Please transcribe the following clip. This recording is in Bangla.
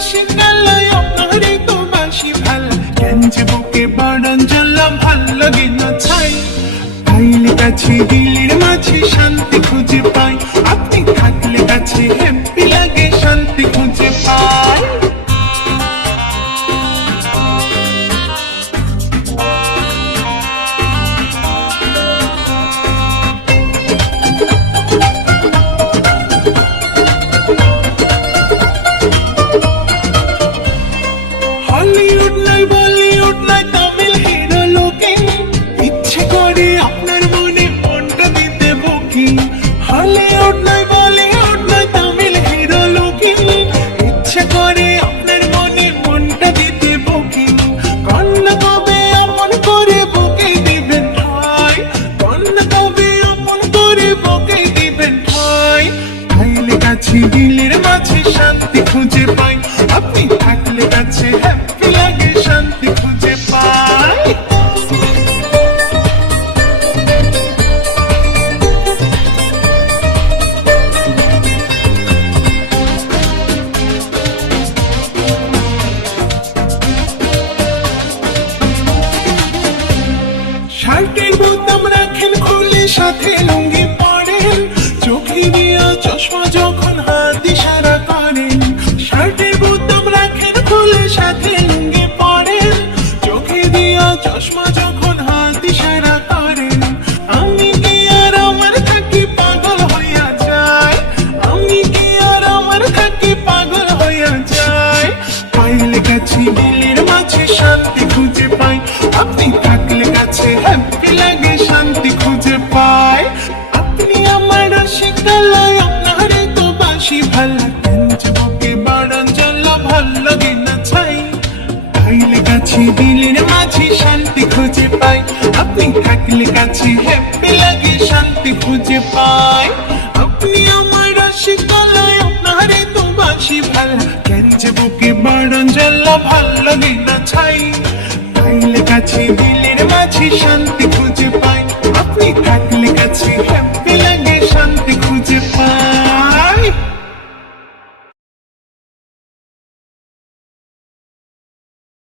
রসিকালয় আপনারে তো বাসি ভাল, কেন যে বুকে বাড়ান জ্বালা ভাল লাগে না ছাই। পাইলে কাছে দিলের মাঝে শান্তি খুঁজে পাই, আপনি থাকলে কাছে হ্যাপি লাগে শান্তি খুঁজে পাই। হলিউড নয় বলিউড নয় তামিল হিরো লোকে, ইচ্ছে করে আপনার মনে মনটা দিতে বুকিং। হলিউড নয় বলিউড নয় তামিল হিরো লোকে, ইচ্ছে করে আপনার মনে মনটা দিতে বুকিং। কন্যা কবে আপন করে বুকে দিবেন ঠাই, কন্যা কবে আপন করে বুকে দিবেন ঠাই। পাইলে কাছে দিলের মাঝে শান্তি খুঁজে পাই, আপনি থাকলে কাছে হ্যাপি লাগে শান্তি খুঁজে পাই। শার্টের বোতাম রাখেন খুলে সাথে লুঙ্গি পরেন, চোখে দিয়া চশমা যখন হাত ইশারা করেন। শার্টের বোতাম রাখেন খুলে সাথে লুঙ্গি পরেন, চোখে দিয়া চশমা যখন হাত ইশারা করেন। আমি কি আর আমার থাকি পাগল হইয়া যায়, আমি কি আর আমার থাকি পাগল হইয়া যায়। পাইলে কাছে দিলের মাঝে শান্তি খুঁজে পাই, আপনি থাকলে কাছে হ্যাপি লাগে শান্তি খুঁজে পাই। আপনি আমার রসিকালয় আপনারে তো বাসি ভাল, কেন যে বুকে বাড়ান জ্বালা ভাল লাগে না ছাই। পাইলে কাছে দিলের মাঝে শান্তি খুঁজে পাই, আপনি থাকলে কাছে হ্যাপি লাগে শান্তি খুঁজে পাই। আপনি আমার রসিকালয় আপনারে তো বাসি ভাল, কেন যে বুকে বাড়ান জ্বালা ভাল লাগে না ছাই। পাইলে কাছে দিলের মাঝে শান্তি